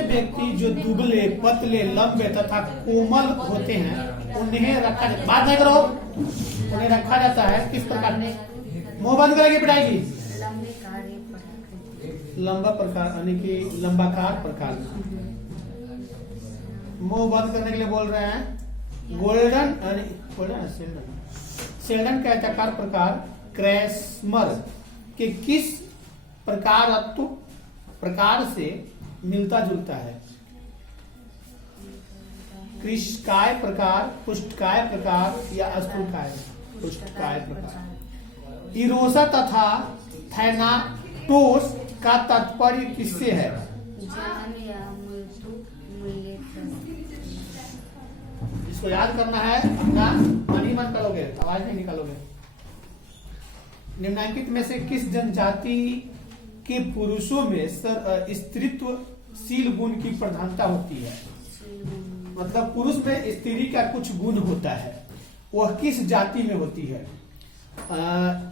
ऐसे व्यक्ति जो दुबले, पतले, लंबे तथा कोमल होते हैं उन्हें रखा जाता, बात नहीं करो, उन्हें रखा जाता है किस प्रकार? मुंह बंद करेगी पिटाएगी। लंबा प्रकार यानी कि लंबाकार प्रकार। मुंह बंद करने के लिए बोल रहे हैं। गोल्डन शेल्डन का आयताकार प्रकार क्रैस्मर के किस प्रकार से मिलता जुलता है? कृष्णकाय प्रकार, पुष्टकाय प्रकार या स्थूलकाय? पुष्टकाय प्रकार। इरोसा तथा थैनाटोस का तात्पर्य किससे है? इसको याद करना है, अपना मन ही मन करोगे, आवाज नहीं निकालोगे। निम्नलिखित में से किस जनजाति के पुरुषों में स्त्रीत्वशील गुण की प्रधानता होती है? मतलब पुरुष में स्त्री का कुछ गुण होता है, वह किस जाति में होती है?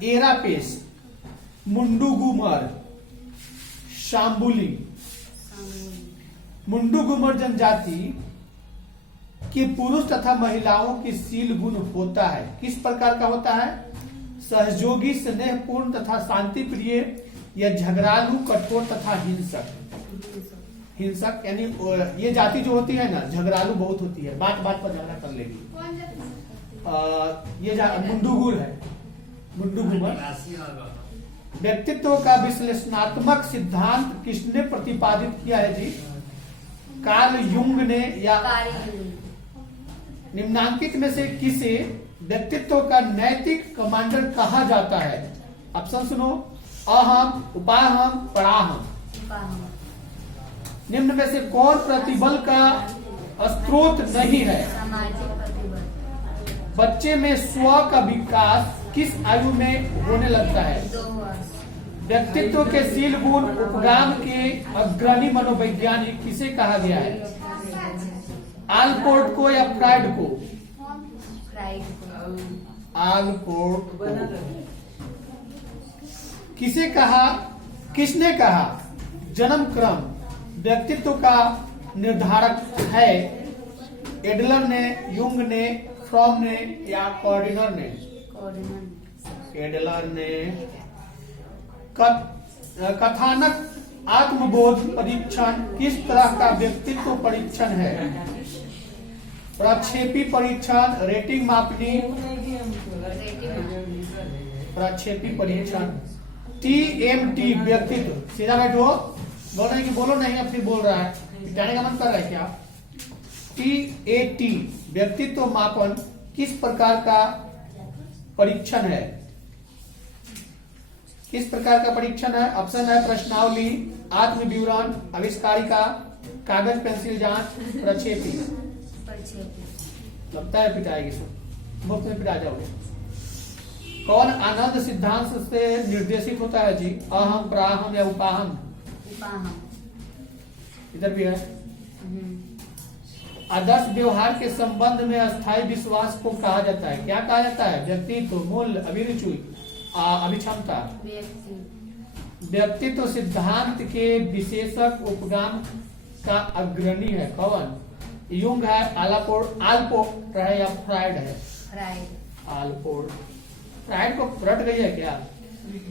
एरापेस, मुंडुगुमर, शाम्बुली। मुंडुगुमर जनजाति के पुरुष तथा महिलाओं की शील गुण होता है, किस प्रकार का होता है? सहयोगी, स्नेहपूर्ण तथा शांति प्रिय या झगड़ालू, कठोर तथा हिंसक। हिंसक यानी ये जाति जो होती है ना, झगड़ालू बहुत होती है, बात बात पर झगड़ा कर लेगी। ये मुंडुगुर है, मुंडुगुमर। व्यक्तित्व का विश्लेषणात्मक सिद्धांत किसने प्रतिपादित किया है जी? कार्ल युंग ने या? निम्नांकित में से किसे व्यक्तित्व का नैतिक कमांडर कहा जाता है? ऑप्शन सुनो। अहम, उपाहम, पराहम। निम्न में से कौन प्रतिबल का स्रोत नहीं है? बच्चे में स्व का विकास किस आयु में होने लगता है? व्यक्तित्व के शील गुण उपगाम के अग्रणी मनोवैज्ञानिक किसे कहा गया है? आलपोर्ट को या फ्राइड को? आलपोर्ट को। किसने कहा जन्म क्रम व्यक्तित्व का निर्धारक है? एडलर ने, युंग ने, फ्रॉम ने या कॉर्डिनर ने? एडलर ने। कथानक आत्मबोध परीक्षण किस तरह का व्यक्तित्व परीक्षण है? प्रक्षेपी परीक्षण, रेटिंग मापनी, प्रक्षेपी परीक्षण। TMT व्यक्तित्व, सीधा बैठो, बोल रहे कि बोलो नहीं, अब फिर बोल रहा है, जाने का मन कर रहा है क्या? TAT व्यक्तित्व मापन किस प्रकार का परीक्षण है? किस प्रकार का परीक्षण है? ऑप्शन है प्रश्नावली, आत्म विवरण, आविष्कारिका, कागज पेंसिल जांच, प्रक्षेपी। लगता है पिटाएगी, मुफ्त में पिटा जाओगे। कौन आनंद सिद्धांत से निर्देशित होता है जी? अहम, प्राहम या उपाहम? इधर भी है। आदर्श व्यवहार के संबंध में अस्थायी विश्वास को कहा जाता है, क्या कहा जाता है? व्यक्तित्व, मूल्य, अभिरुचि, अभिक्षमता। व्यक्तित्व सिद्धांत के विशेषक उपगाम का अग्रणी है कौन? युंग है, आलपोर्ट है या फ्राइड है? आलपोर्ट। फ्राइड को रट गई है क्या?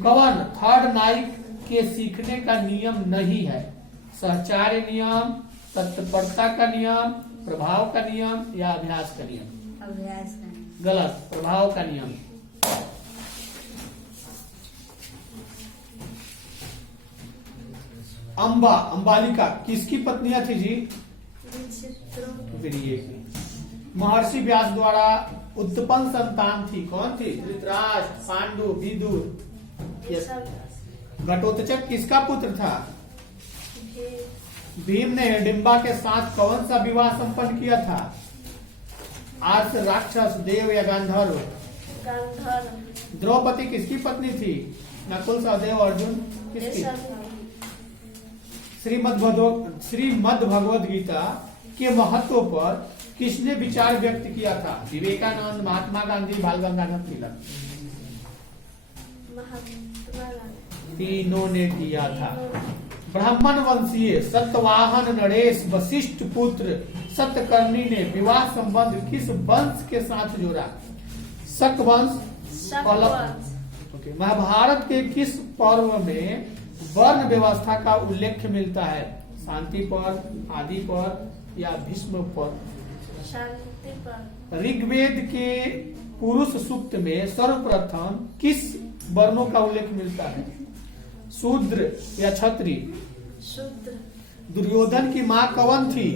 कौन थर्ड नाइक के सीखने का नियम नहीं है? सहचार्य नियम, तत्परता का नियम, प्रभाव का नियम या अभ्यास का नियम? अभ्यास का। गलत, प्रभाव का नियम। अंबालिका किसकी पत्नियां थी जी? महर्षि व्यास द्वारा उत्पन्न संतान थी, कौन थी? धृतराष्ट्र, पांडु, विदुर। घटोत्कच किसका पुत्र था? भीम ने हिडिंबा के साथ कौन सा विवाह संपन्न किया था? आर्ष, राक्षस, देव या गांधर्व? द्रौपदी किसकी पत्नी थी? नकुल, सहदेव, अर्जुन किसकी? श्रीमद् भगवद गीता के महत्व पर किसने विचार व्यक्त किया था? विवेकानंद, महात्मा गांधी, बाल गंगाधर तिलक? तीनों ने किया था। ब्राह्मण वंशीय सतवाहन नरेश वशिष्ठ पुत्र सतकर्णी ने विवाह संबंध किस वंश के साथ जोड़ा? शक वंश। ओके। महाभारत के किस पर्व में वर्ण व्यवस्था का उल्लेख मिलता है? शांति पर्व, आदि पर्व या भीष्म पर्व? शांति पर्व। ऋग्वेद के पुरुष सूक्त में सर्वप्रथम किस वर्णों का उल्लेख मिलता है? शूद्र या क्षत्रिय? शूद्र। दुर्योधन की माँ कौन थी?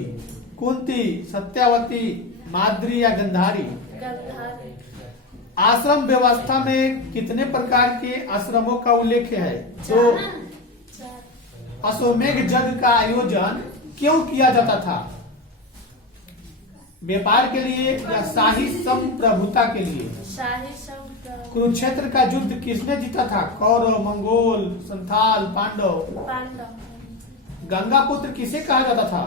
कुंती, सत्यावती, माद्री या गंधारी? गंधारी। आश्रम व्यवस्था में कितने प्रकार के आश्रमों का उल्लेख है? तो अश्वमेध यज्ञ का आयोजन क्यों किया जाता था? व्यापार के लिए या शाही संप्रभुता के लिए? शाही संप्रभुता। कुरुक्षेत्र का युद्ध किसने जीता था? कौरव, मंगोल, संथाल, पांडव? पांडव। गंगा पुत्र किसे कहा जाता था?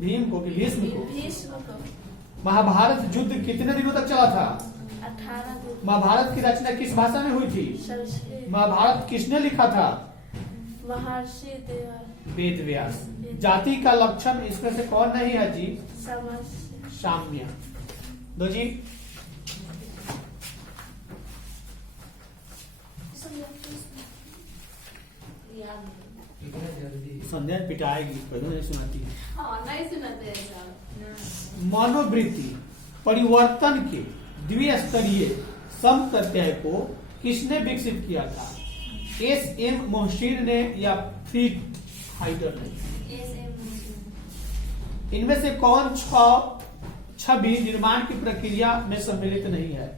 भीम को? भीष्म को? भीष्म को। महाभारत युद्ध कितने दिनों तक चला था? 18 दिन। महाभारत की रचना किस भाषा में हुई थी? संस्कृत। महाभारत किसने लिखा था? महर्षि वेद व्यास। जाति का लक्षण इसमें से कौन नहीं है जी? समस्य। साम्य। दो जी। संध्या पिटाएगी, पहले नहीं सुनाती। नहीं सुनाते। मनोवृत्ति परिवर्तन के द्विस्तरीय समप्रत्यय को किसने विकसित किया था? एस.एम. मोहसिन ने या फ्रीड हाइडर ने? इनमें से कौन छवि निर्माण की प्रक्रिया में सम्मिलित नहीं है?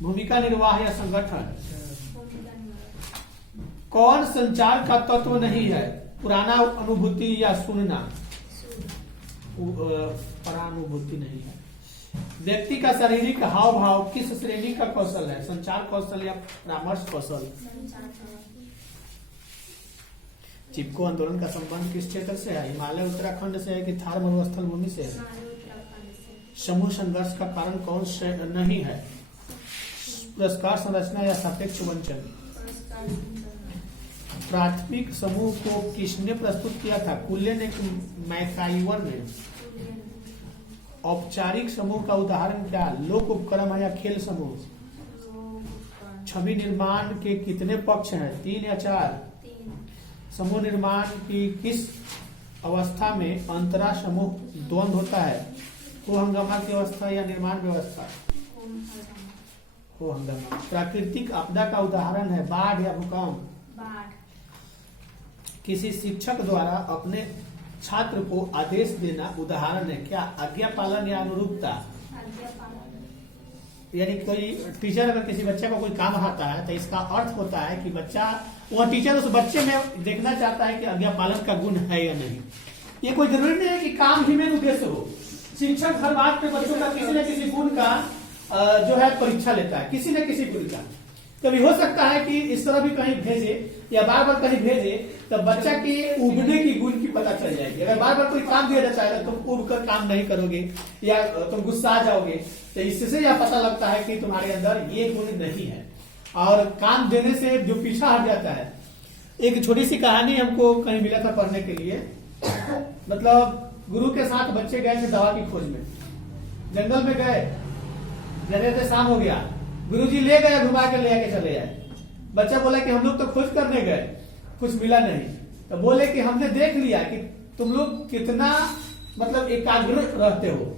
भूमिका निर्वाह या संगठन? कौन संचार का तत्व नहीं है? पुराना अनुभूति या सुनना? परानुभूति नहीं है। व्यक्ति का शारीरिक हाव भाव किस श्रेणी का कौशल है? संचार कौशल या परामर्श कौशल? चिपको आंदोलन का संबंध किस क्षेत्र से है? हिमालय उत्तराखंड से है कि थार मरुस्थल भूमि से है? समूह संघर्ष का कारण कौन से नहीं है? पुरस्कार संरचना या सापेक्ष वंचन? प्राथमिक समूह को किसने प्रस्तुत किया था? कुल्ले ने कि मैकाइवर ने? औपचारिक समूह का उदाहरण क्या? लोक उपक्रम है या खेल समूह? छवि निर्माण के कितने पक्ष हैं? 3 या 4? समूह निर्माण की किस अवस्था में अंतरा समूह द्वंद होता है? को हंगामा की अवस्था या निर्माण व्यवस्था? को हंगामा। प्राकृतिक आपदा का उदाहरण है बाढ़ या भूकंप? किसी शिक्षक द्वारा अपने छात्र को आदेश देना उदाहरण है क्या? आज्ञा पालन या अनुरूपता? यानी कोई टीचर अगर किसी बच्चे को कोई काम आता है तो इसका अर्थ होता है कि बच्चा, वह टीचर उस बच्चे में देखना चाहता है कि आज्ञा पालन का गुण है या नहीं। ये कोई जरूरी नहीं है कि काम ही में उद्देश्य हो। शिक्षक हर बात पे बच्चों का किसी न किसी गुण का जो है परीक्षा लेता है, किसी न किसी गुण का। कभी हो सकता है कि इस तरह भी कहीं भेजे या बार बार कहीं भेजे तो बच्चा के उबने की गुण की पता चल जाएगी। अगर बार बार कोई काम दिया जाता है तो तुम उब कर काम नहीं करोगे या तुम गुस्सा आ जाओगे, तो इससे यह पता लगता है कि तुम्हारे अंदर ये गुण नहीं है। और काम देने से जो पीछा हट जाता है। एक छोटी सी कहानी हमको कहीं मिला था पढ़ने के लिए। मतलब गुरु के साथ बच्चे गए थे दवा की खोज में, जंगल में गए, जैसे शाम हो गया, गुरुजी ले गए, घुमा के ले आके चले आए। बच्चा बोला कि हम लोग तो खोज करने गए, कुछ मिला नहीं। तो बोले कि हमने देख लिया कि तुम लोग कितना मतलब एकाग्र रहते हो।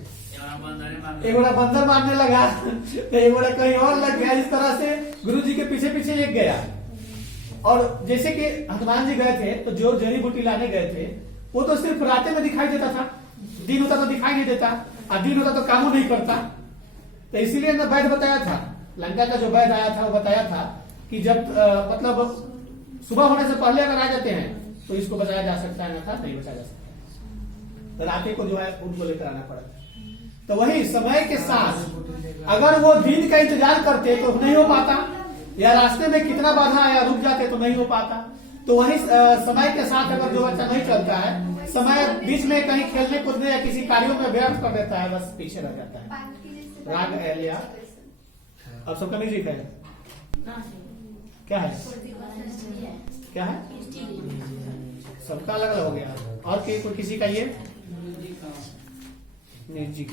एक बड़ा बंदर मारने लगा तो एक बड़ा कहीं और लग गया। इस तरह से गुरुजी के पीछे पीछे एक गया। और जैसे कि हनुमान जी गए थे तो जो जड़ी बूटी लाने गए थे वो तो सिर्फ रातें में दिखाई देता था, दिन होता तो दिखाई नहीं देता, और दिन होता तो कामों नहीं करता। तो इसीलिए ना वैद्य बताया था, लंका का जो वैद्य आया था वो बताया था कि जब मतलब सुबह होने से पहले अगर आ जाते हैं तो इसको बचाया जा सकता है, ना था नहीं बचाया जा सकता। तो रातें को जो है उनको लेकर आना पड़ा। तो वही समय के साथ अगर वो दिन का इंतजार करते तो नहीं हो पाता, या रास्ते में कितना बाधा आया रुक जाते तो नहीं हो पाता। तो वही समय के साथ अगर जो बच्चा नहीं चलता है, समय बीच में कहीं खेलने कूदने या किसी कार्यों में व्यर्थ कर देता है, बस पीछे रह जाता है। राग एलिया अब सबका म्यूजिक है क्या है? क्या है? सबका अलग अलग हो गया। और कोई किसी का ये निर्जीक